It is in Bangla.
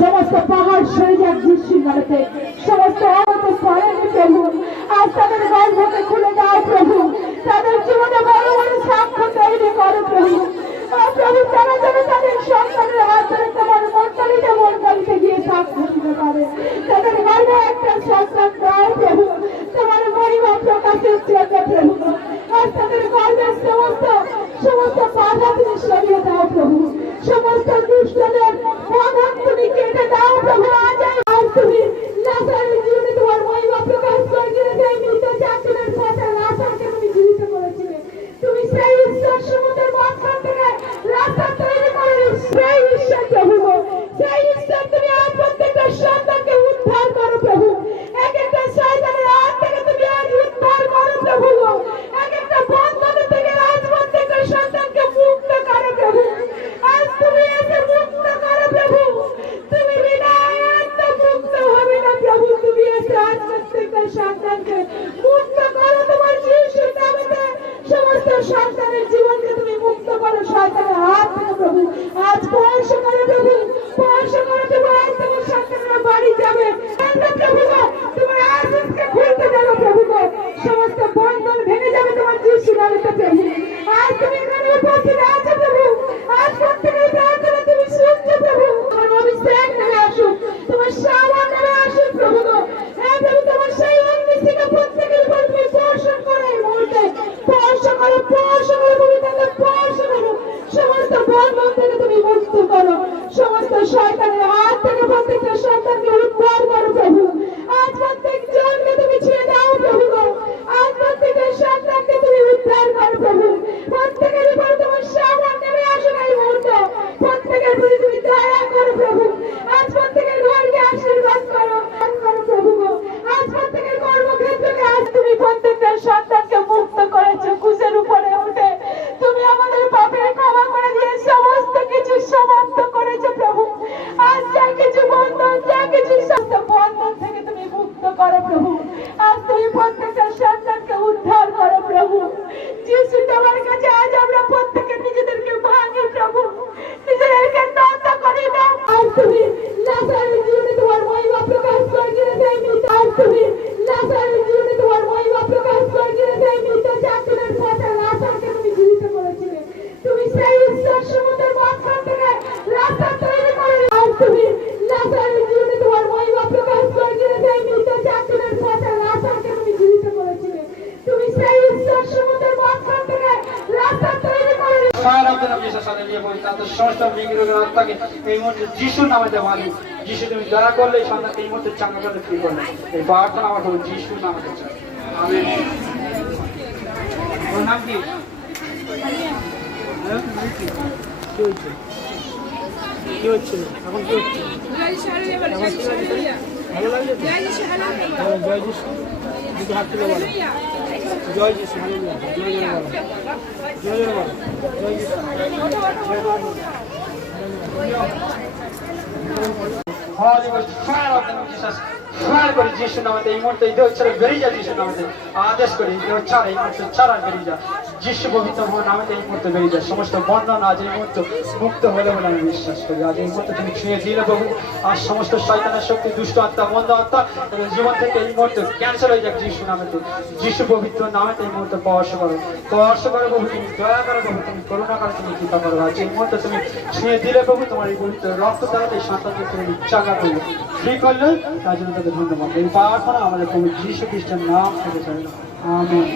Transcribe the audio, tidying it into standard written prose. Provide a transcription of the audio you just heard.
সমস্ত পাহাড় সরে যাক যিশুর নামে। সমস্ত অমত করেনি প্রভু, আজ তাদের গর্ভকে খুলে দাও প্রভু, তাদের জীবনে বড় বড় সাক্ষ্য তৈরি করো প্রভু। প্রভু তারা যেন তাদের সন্তানের হাত ধরে তোমার মন্ডলীতে গিয়ে সাক্ষ্য দিতে পারে। তাদের গর্ভে একটা সন্তান দাও প্রভু, তোমার মহিমা প্রকাশের জন্য প্রভু। আজ তাদের গর্ভের সমস্ত বাধা তুমি সরিয়ে দাও প্রভু, সমস্ত দুষ্টদের বাধা তুমি কেটে দাও প্রভু। আজ তুমি লাজারের জীবনে তোমার মহিমা প্রকাশ করে সেই মৃত চাকরের সাথে লাজারকে তুমি জীবিত করেছিলে। তুমি সেই ঈশ্বর সমুদ্রের মাঝখান থেকে রাস্তা তৈরি করে সেই ঈশ্বর প্রভু, সেই ঈশ্বর তুমি আজ প্রত্যেকটা সন্তানকে উদ্ধার করো প্রভু। এক একটা শয়তানের হাত থেকে তুমি আজ উদ্ধার করো প্রভু। এক একটা বন্ধন থেকে আজ প্রত্যেকটা সন্তানকে মুক্ত করো প্রভু। আজ তুমি এসে মুক্ত করো প্রভু। তুমি বিনা মুক্ত হবে না প্রভু। তুমি এসে আজ প্রত্যেকটা সন্তানকে মুক্ত করো তোমার যিশুর নামে। সমস্ত সন্তানের জীবনকে তুমি মুক্ত করো শয়তানের হাত থেকে প্রভু। আজ স্পর্শ করো প্রভু, স্পর্শ করো প্রভু। আজ তোমার সন্তানরা বাড়ি যাবে প্রভু, তোমার আশীষকে খুলতে দেবো প্রভু। সমস্ত বন্ধন ভেঙে যাবে তোমার যিশুর নামে প্রভু। আজ তুমি এখানে উপস্থিত আছো প্রভু। আজ প্রত্যেকের প্রার্থনা তুমি শুনছো প্রভু। তোমার অভিষেক নেমে আসুক, তোমার সাবান নেমে আসুক প্রভু। হ্যাঁ প্রভু, তোমার সেই অগ্নিশিখা প্রত্যেকের উপর তুমি বর্ষণ করো এই মুহূর্তে। স্পর্শ করো, স্পর্শ করো প্রভু, তাদের স্পর্শ করো। সমস্ত বন্ধন থেকে তুমি মুক্ত করো, সমস্ত শয়তানের হাত থেকে প্রত্যেকটা সন্তানকে উদ্ধার করো প্রভু। আজ প্রত্যেক জনকে তুমি ছেড়ে দাও প্রভু। আজ প্রত্যেকটা সন্তানকে তুমি উদ্ধার করো প্রভু। প্রত্যেকের উপর তোমার সাবান নেমে আসুক এই মুহূর্তে। প্রত্যেকের প্রতি তুমি দয়া করো প্রভু। আজ প্রত্যেকের ঘরকে আশীর্বাদ করো প্রভু। আজ প্রত্যেকের কর্মক্ষেত্রকে আজ তুমি প্রত্যেকটা সন্তানকে মুক্ত করেছো ক্রুশের উপরে উঠে। তুমি আমাদের পাপের ক্ষমা করে দিয়ে সমস্ত কিছু সমাপ্ত করেছো প্রভু। আজ যা কিছু বন্ধন, যা কিছু সমস্ত বন্ধন থেকে তুমি মুক্ত করো প্রভু। আজ তুমি প্রত্যেকটা সন্তানকে উদ্ধার করো প্রভু। যিশু তোমার কাছে আজ আমরা প্রত্যেকে নিজেদেরকে ভাঙি প্রভু, নিজেদেরকে নত করে দাও। আজ তুমি লাজারের জীবনে তোমার মহিমা প্রকাশ করে সেই মৃত। আজ তুমি লাজারের জীবনে তোমার মহিমা প্রকাশ করে সেই মৃত চাকরের সাথে লাজারকে তুমি জীবিত করেছিলে। তুমি সেই ঈশ্বর সমুদ্রের মাঝখান থেকে রাস্তা তৈরি করে। আজ তুমি লাজারের জীবনে তোমার মহিমা প্রকাশ করে সেই মৃত চাকরের সাথে লাজারকে তুমি জীবিত করেছিলে। তুমি সেই ঈশ্বর সমুদ্রের মাঝখান থেকে রাস্তা তৈরি করে। এই মুহূর্তে যিশুর নামে মালি যিশু তুমি দয়া করলে সন্তানকে এই মুহূর্তে চাঙ্গা করতে ফিরে করলে এই প্রার্থনা আমার হল যিশুর নামে। আমেন। ওর নাম কি? কি হচ্ছে এখন? কি হচ্ছে? ভালো লাগছে? জয় যিশু। দুটো হাত তুলে বলো জয় যিশু। হালেলুয়া। জয় জয় বলো, জয় জয় বলো, জয় যিশু। Holy Ghost, fire of the Lord Jesus. Fire করে যিশুর নামে এই মুহূর্তে এই দেহ ছেড়ে বেরিয়ে যা যিশুর নামে আদেশ করে এই দেহ ছাড়া এই মুহূর্তে ছাড়া বেরিয়ে যা যিশু পবিত্র নামে এই মুহূর্তে বেরিয়ে যা। সমস্ত বন্ধন আজ এই মুহূর্তে মুক্ত হলে বলে আমি বিশ্বাস করি। আজ এই মুহূর্তে তুমি ছুঁয়ে দিলে প্রভু। আর সমস্ত শয়তানের শক্তি, দুষ্ট আত্মা, মন্দ আত্মা তাদের জীবন থেকে এই মুহূর্তে ক্যান্সেল হয়ে যাক যিশু নামেতে। যিশু পবিত্র নামে এই মুহূর্তে স্পর্শ করো, স্পর্শ করো প্রভু। তুমি দয়া করো প্রভু, তুমি করুণা করো, তুমি কৃপা করো। আজ এই মুহূর্তে তুমি ছুঁয়ে দিলে প্রভু। তোমার এই পবিত্র রক্ত দ্বারা এই সন্তানকে তুমি চাঙ্গা করলে, ফ্রি করলে, তার জন্য তাদের ধন্যবাদ। এই প্রার্থনা আমাদের প্রভু যীশু খ্রিস্টের নাম থেকে চাই। আমেন।